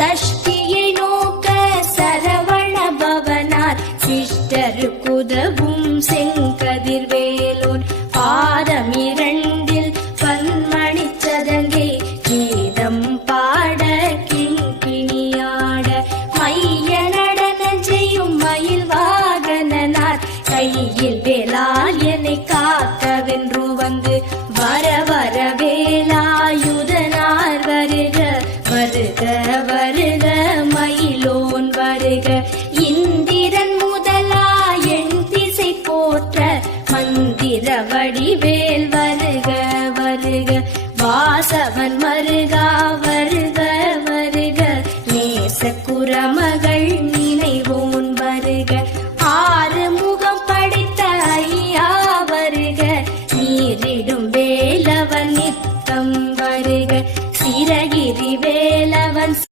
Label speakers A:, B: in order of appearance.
A: சஷ்டியை நோக்க சரவண பவனார். சிஷ்டருக்குதவும் செங்கதிர்வேலோன் பாதம் இரண்டில் பன்மணி சதங்கை. கீதம் பாட கிண்கிணியாட. மைய நடன செய்யும் மயில் வாகனனார். கையில் வேலால் என்னை காக்கவென்று வந்து வரவ வருக வருக மயிலோன் வருக. இந்திரன் முதலா என் திசை போற்ற மந்திர வடிவேல் வருக வருக. வாசவன் மருகா வருக வருக. நேச குரமகள் நினைவோன் வருக. ஆறு முகம் படைத்த ஐயா வருக. நீரிடும் வேலவன் நித்தம் வருக. சிறகிரி வே once.